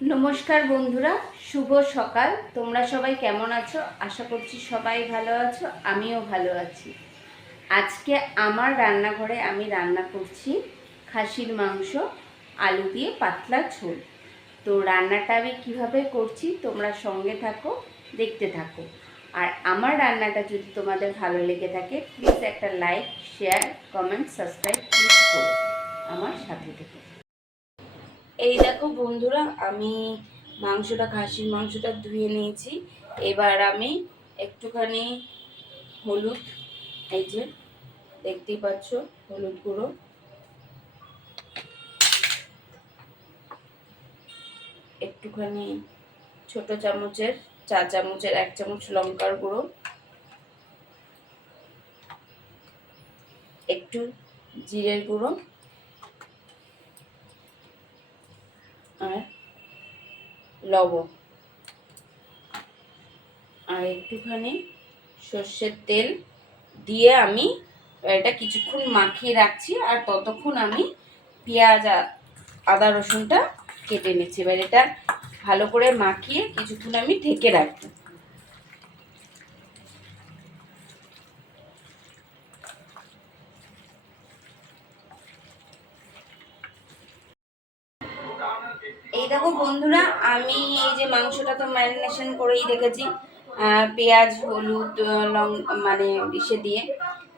নমস্কার বন্ধুরা, শুভ সকাল। তোমরা সবাই কেমন আছো? আশা করছি সবাই ভালো আছো, আমিও ভালো আছি। আজকে আমার রান্নাঘরে আমি রান্না করছি খাসির মাংস, আলু দিয়ে পাতলা ঝোল। তো রান্নাটা আমি কীভাবে করছি তোমরা সঙ্গে থাকো, দেখতে থাকো। আর আমার রান্নাটা যদি তোমাদের ভালো লেগে থাকে প্লিজ একটা like, share, comment, subscribe please করো, আমার সাথে থেকে। এই দেখো বন্ধুরা, আমি খাসির মাংসটা ধুয়ে নিয়েছি। এবার আমি একটুখানি হলুদ, এই যে দেখতেই পাচ্ছ হলুদ গুঁড়ো, একটুখানি ছোট চামচের 4 চামচের 1 চামচ লঙ্কার গুঁড়ো, একটু জিরের গুঁড়ো, আর লবণ, আর একটুখানি সর্ষের তেল দিয়ে আমি এটা কিছুক্ষণ মাখিয়ে রাখছি। আর ততক্ষণ আমি পেঁয়াজ, আদা, রসুনটা কেটে নিচ্ছি। এবার এটা ভালো করে মাখিয়ে কিছুক্ষণ আমি ঢেকে রাখবো। এই দেখো বন্ধুরা, আমি এই যে মাংসটা তো ম্যারিনেশন করেই রেখেছি, পেঁয়াজ, হলুদ, মানে ইসে দিয়ে।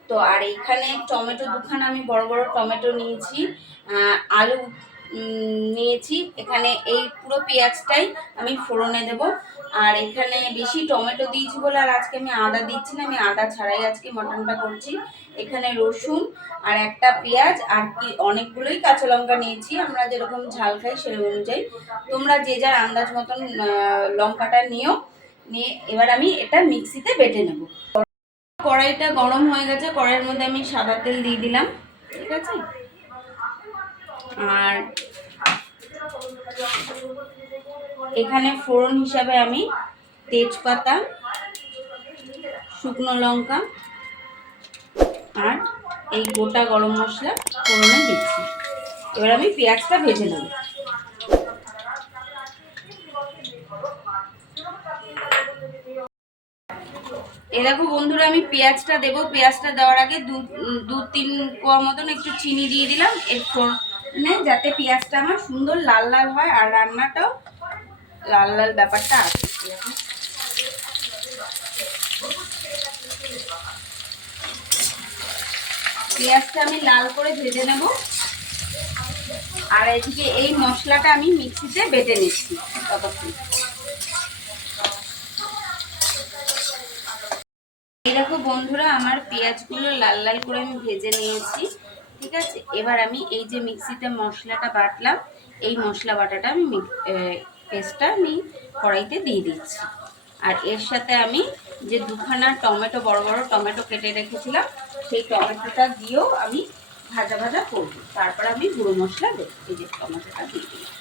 তো আর এইখানে টমেটো দুখানা আমি বড় বড় টমেটো নিয়েছি, আলু নিয়েছি। এখানে এই পুরো পেঁয়াজটাই আমি ফোড়নে দেব। আর এখানে বেশি টমেটো দিয়েছি বলে আর আজকে আমি আদা দিচ্ছি না, আমি আদা ছাড়াই আজকে মটনটা করছি। এখানে রসুন আর একটা পেঁয়াজ আর কি অনেকগুলোই কাঁচা লঙ্কা নিয়েছি, আমরা যেরকম ঝাল খাই সেই অনুযায়ী। তোমরা যে যার আন্দাজ মতন লঙ্কাটা নিয়ে এবার আমি এটা মিক্সিতে বেটে নেব। কড়াইটা গরম হয়ে গেছে, কড়াইয়ের মধ্যে আমি সাদা তেল দিয়ে দিলাম, ঠিক আছে। আর এখানে ফোড়ন হিসাবে আমি তেজপাতা, শুকনো লঙ্কা আর এই গোটা গরম মশলা ফোড়নে দিচ্ছি। এবার আমি পেঁয়াজটা ভেজে নেব। এই দেখো বন্ধুরা, আমি পেঁয়াজটা দেবো। পেঁয়াজটা দেওয়ার আগে দু তিন কোয়া মতন একটু চিনি দিয়ে দিলাম এর ফোড়নে, যাতে পেঁয়াজটা আমার সুন্দর লাল লাল হয় আর রান্নাটাও লাল লাল ব্যাপারটা আসে। পেঁয়াজটা আমি লাল করে ভেজে নেব। আর এদিকে এই মশলাটা আমি মিক্সিতে বেটে নিচ্ছি ততক্ষণ। এই দেখো বন্ধুরা, আমার পেঁয়াজগুলো লাল লাল করে আমি ভেজে নিয়েছি, ঠিক আছে। এবার আমি এই যে মিক্সিতে মশলাটা বাটলাম, এই মশলা বাটাটা আমি পেস্টটা আমি কড়াইতে দিয়ে দিচ্ছি। আর এর সাথে আমি যে দুখানা টমেটো, বড় বড় টমেটো কেটে রেখেছিলাম, সেই টমেটোটা দিয়েও আমি ভাজা ভাজা করব। তারপর আমি গুঁড়ো মশলা দেবো। এই যে টমেটোটা দিয়ে দিলাম।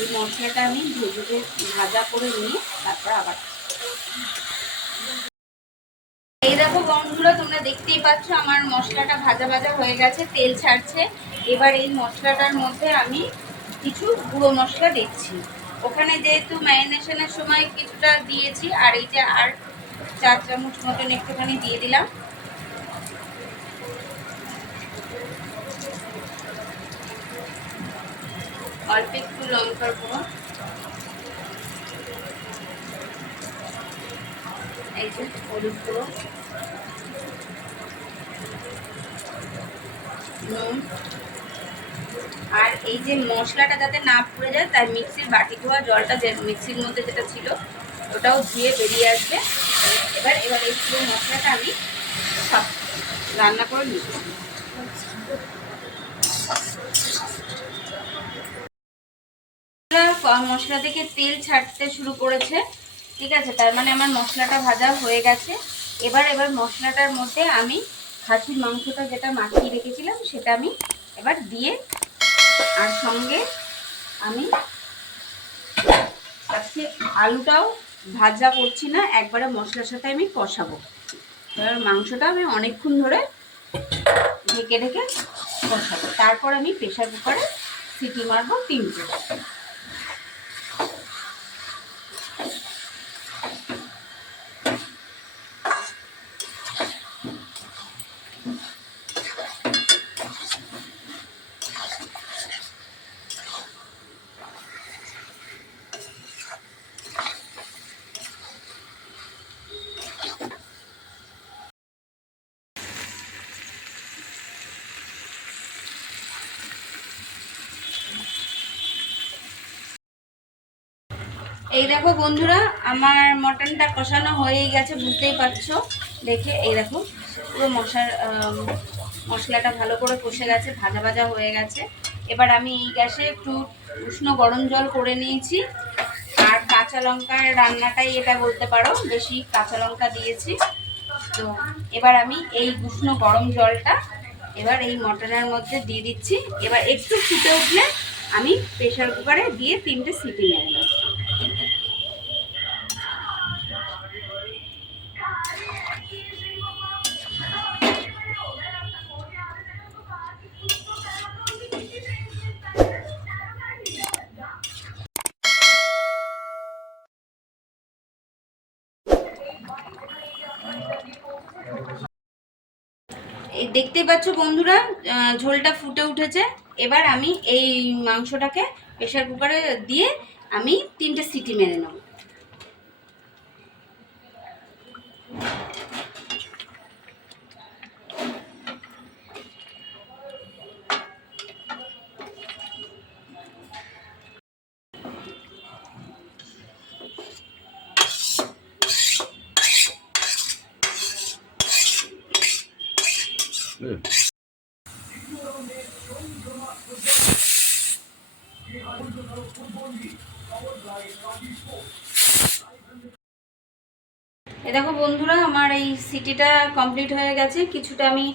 এই মশলাটা আমি ভেজে ভাজা করে নিয়ে তারপর আবার। এই দেখো বন্ধুরা, তোমরা দেখতেই পাচ্ছ আমার মশলাটা ভাজা ভাজা হয়ে গেছে, তেল ছাড়ছে। এবার এই মশলাটার মধ্যে আমি কিছু গুঁড়ো মশলা দিচ্ছি। ওখানে যেহেতু ম্যারিনেশনের সময় কিছুটা দিয়েছি, আর এই যে আর 4 চামচ মতন একটুখানি দিয়ে দিলাম। অল্প একটু লঙ্কার গুঁড়ো, এই যে হলুদ গুঁড়ো, নুন। আর এই যে মশলাটা যাতে না পুড়ে যায় তাই মিক্সির বাটি ধোয়া জলটা যে মিক্সির মধ্যে যেটা ছিল ওটাও ধুয়ে বেরিয়ে আসবে। এবার এই পুরো মশলাটা আমি সব রান্না করে নিচ্ছি। মশলা থেকে তেল ছাড়তে শুরু করেছে, ঠিক আছে, তার মানে আমার মশলাটা ভাজা হয়ে গেছে। এবার মশলাটার মধ্যে আমি খাসির মাংসটা যেটা মাখিয়ে রেখেছিলাম সেটা আমি এবার দিয়ে, আর সঙ্গে আমি আজকে আলুটাও ভাজা করছি না, একবারে মশলার সাথে আমি কষাবো। এবার মাংসটা আমি অনেকক্ষণ ধরে ঢেকে ঢেকে বসাবো। তারপর আমি প্রেশার কুকারে সিটি মারবো 3টে। এই দেখো বন্ধুরা, আমার মটনটা কষানো হয়েই গেছে, বুঝতেই পারছো দেখে। এই দেখো পুরো মশলাটা ভালো করে কষে গেছে, ভাজা ভাজা হয়ে গেছে। এবার আমি এই গ্যাসে একটু উষ্ণ গরম জল করে নিয়েছি। আর কাঁচা লঙ্কার রান্নাটাই এটা বলতে পারো, বেশি কাঁচা লঙ্কা দিয়েছি। তো এবার আমি এই উষ্ণ গরম জলটা এবার এই মটনের মধ্যে দিয়ে দিচ্ছি। এবার একটু ফুটে উঠলে আমি প্রেশার কুকারে দিয়ে 3টে সিটি মেরে নেব। এই দেখতেই পাচ্ছ বন্ধুরা, ঝোলটা ফুটে উঠেছে। এবার আমি এই মাংসটাকে প্রেশার কুকারে দিয়ে আমি 3টে সিটি মেরে নেব। এ দেখো বন্ধুরা, আমার এই সিটিটা কমপ্লিট হয়ে গেছে। কিছুটা আমি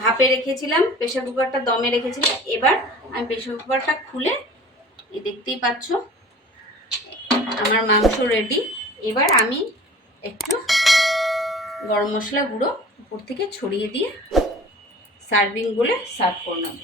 ভাপে রেখেছিলাম, প্রেশার কুকারটা দমে রেখেছিলাম। এবার আমি প্রেশার কুকারটা খুলে এই দেখতেই পাচ্ছ আমার মাংস রেডি। এবার আমি একটু গরম মশলা গুঁড়ো উপর থেকে ছড়িয়ে দিয়ে সার্ভিং বলে সার্ভ করে নেব।